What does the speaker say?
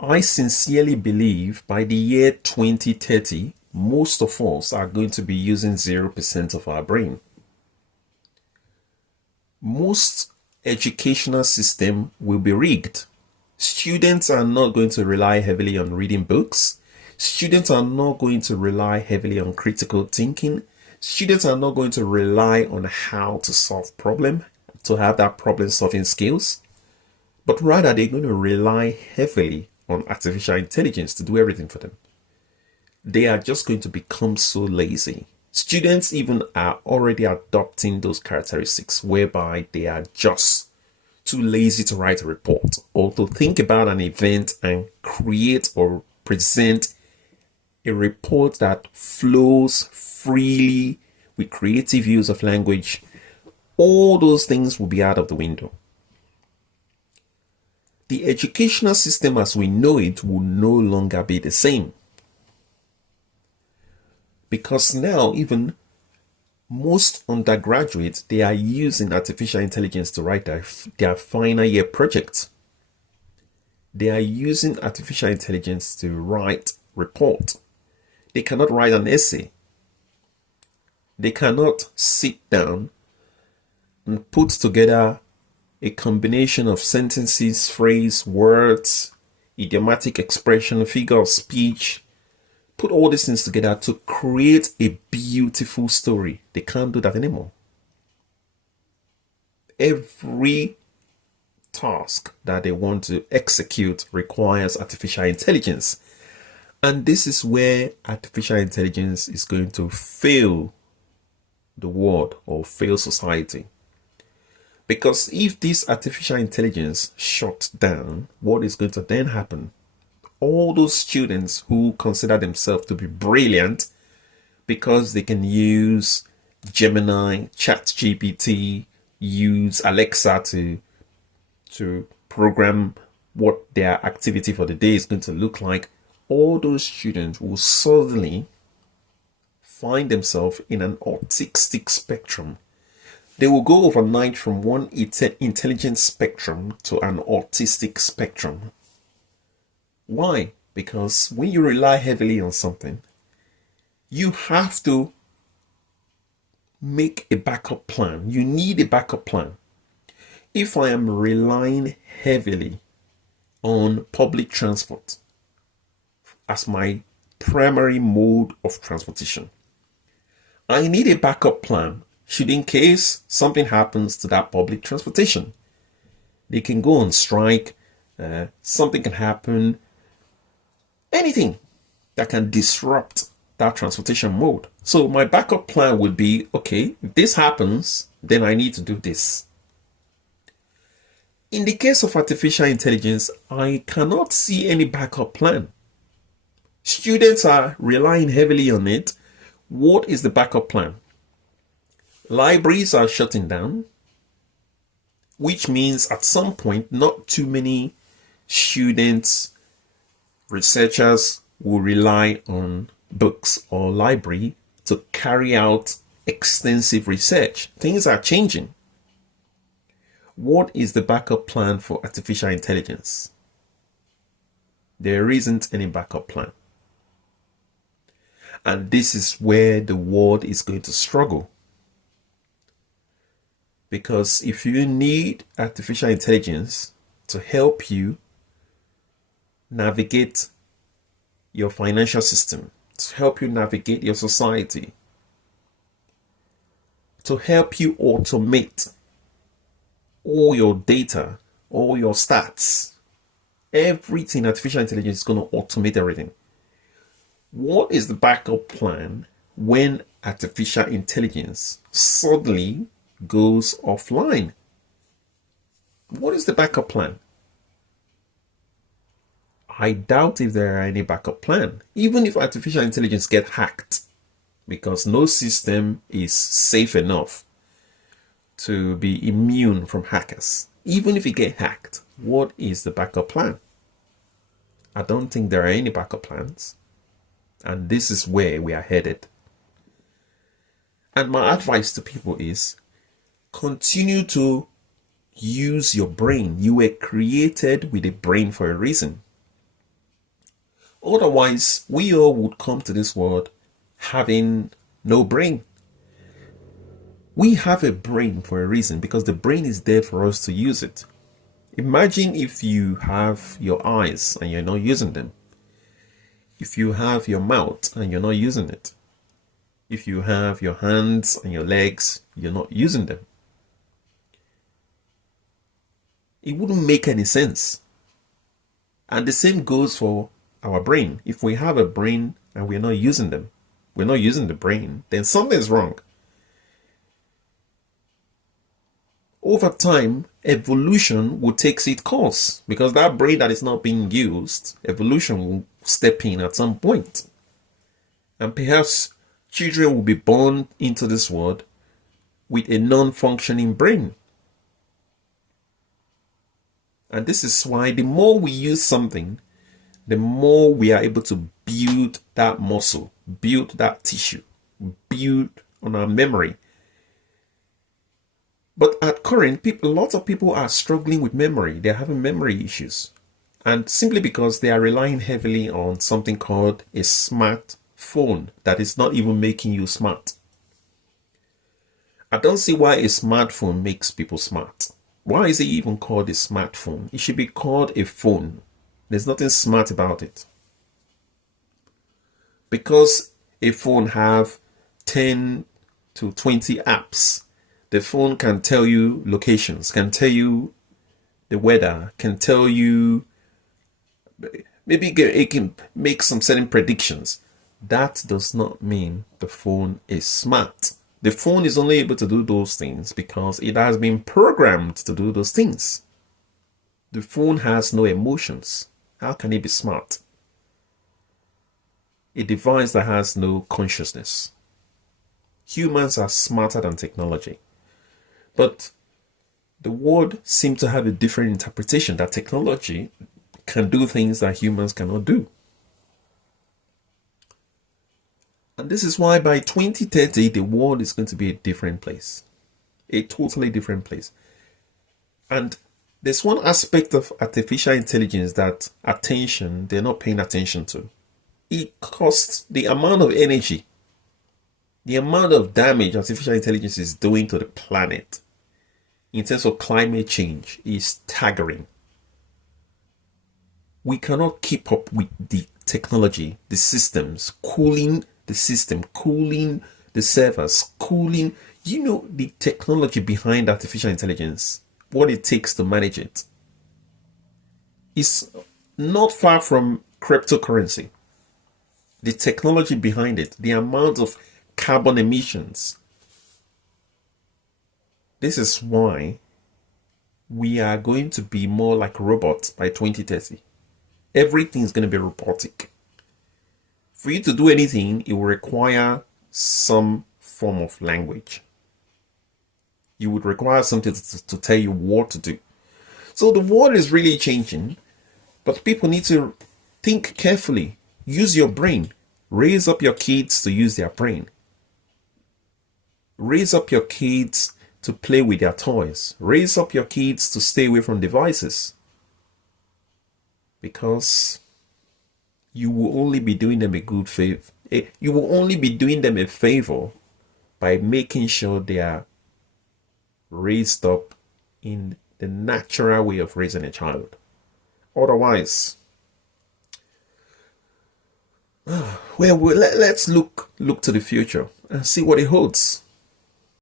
I sincerely believe by the year 2030, most of us are going to be using 0% of our brain. Most educational system will be rigged. Students are not going to rely heavily on reading books. Students are not going to rely heavily on critical thinking. Students are not going to rely on how to solve problem, to have that problem solving skills, but rather they're going to rely heavily on artificial intelligence to do everything for them. They are just going to become so lazy. Students even are already adopting those characteristics whereby they are just too lazy to write a report or to think about an event and create or present a report that flows freely with creative use of language. All those things will be out of the window. The educational system as we know it will no longer be the same. Because now even most undergraduates, they are using artificial intelligence to write their final year project. They are using artificial intelligence to write report. They cannot write an essay. They cannot sit down and put together a combination of sentences, phrase, words, idiomatic expression, figure of speech, put all these things together to create a beautiful story. They can't do that anymore. Every task that they want to execute requires artificial intelligence. And this is where artificial intelligence is going to fail the world or fail society. Because if this artificial intelligence shuts down, what is going to then happen? All those students who consider themselves to be brilliant because they can use Gemini, Chat GPT, use Alexa to program what their activity for the day is going to look like, all those students will suddenly find themselves in an autistic spectrum. They will go overnight from one intelligence spectrum to an autistic spectrum. Why? Because when you rely heavily on something, you have to make a backup plan. You need a backup plan. If I am relying heavily on public transport as my primary mode of transportation, I need a backup plan should in case something happens to that public transportation. They can go on strike, something can happen, anything that can disrupt that transportation mode. So my backup plan would be, okay, if this happens, then I need to do this. In the case of artificial intelligence, I cannot see any backup plan. Students are relying heavily on it. What is the backup plan? Libraries are shutting down, which means at some point, not too many students, researchers will rely on books or library to carry out extensive research. Things are changing. What is the backup plan for artificial intelligence? There isn't any backup plan. And this is where the world is going to struggle. Because if you need artificial intelligence to help you navigate your financial system, to help you navigate your society, to help you automate all your data, all your stats, everything, artificial intelligence is going to automate everything. What is the backup plan when artificial intelligence suddenly goes offline? What is the backup plan? I doubt if there are any backup plan, even if artificial intelligence get hacked, because no system is safe enough to be immune from hackers. Even if it get hacked, what is the backup plan? I don't think there are any backup plans. And this is where we are headed. And my advice to people is continue to use your brain. You were created with a brain for a reason. Otherwise, we all would come to this world having no brain. We have a brain for a reason, because the brain is there for us to use it. Imagine if you have your eyes and you're not using them. If you have your mouth and you're not using it. If you have your hands and your legs, you're not using them. It wouldn't make any sense. And the same goes for our brain. If we have a brain and we're not using them, we're not using the brain, then something's wrong. Over time, evolution will take its course, because that brain that is not being used, evolution will step in at some point. And perhaps children will be born into this world with a non-functioning brain. And this is why the more we use something, the more we are able to build that muscle, build that tissue, build on our memory. But at current, lots of people are struggling with memory. They're having memory issues. And simply because they are relying heavily on something called a smartphone that is not even making you smart. I don't see why a smartphone makes people smart. Why is it even called a smartphone? It should be called a phone. There's nothing smart about it. Because a phone have 10 to 20 apps. The phone can tell you locations, can tell you the weather, can tell you, maybe it can make some certain predictions. That does not mean the phone is smart. The phone is only able to do those things because it has been programmed to do those things. The phone has no emotions. How can it be smart? A device that has no consciousness. Humans are smarter than technology. But the world seems to have a different interpretation, that technology can do things that humans cannot do. And this is why by 2030, the world is going to be a different place. A totally different place. And there's one aspect of artificial intelligence that they're not paying attention to. It costs the amount of energy, the amount of damage artificial intelligence is doing to the planet in terms of climate change is staggering. We cannot keep up with the technology, the systems, cooling the system, cooling the servers, cooling, the technology behind artificial intelligence, what it takes to manage it. It's not far from cryptocurrency. The technology behind it, the amount of carbon emissions. This is why we are going to be more like robots by 2030. Everything is going to be robotic. For you to do anything, it will require some form of language. You would require something to tell you what to do. So the world is really changing, but people need to think carefully. Use your brain. Raise up your kids to use their brain. Raise up your kids to play with their toys. Raise up your kids to stay away from devices. Because you will only be doing them a good favor. You will only be doing them a favor by making sure they are raised up in the natural way of raising a child. Otherwise, well, let's look to the future and see what it holds.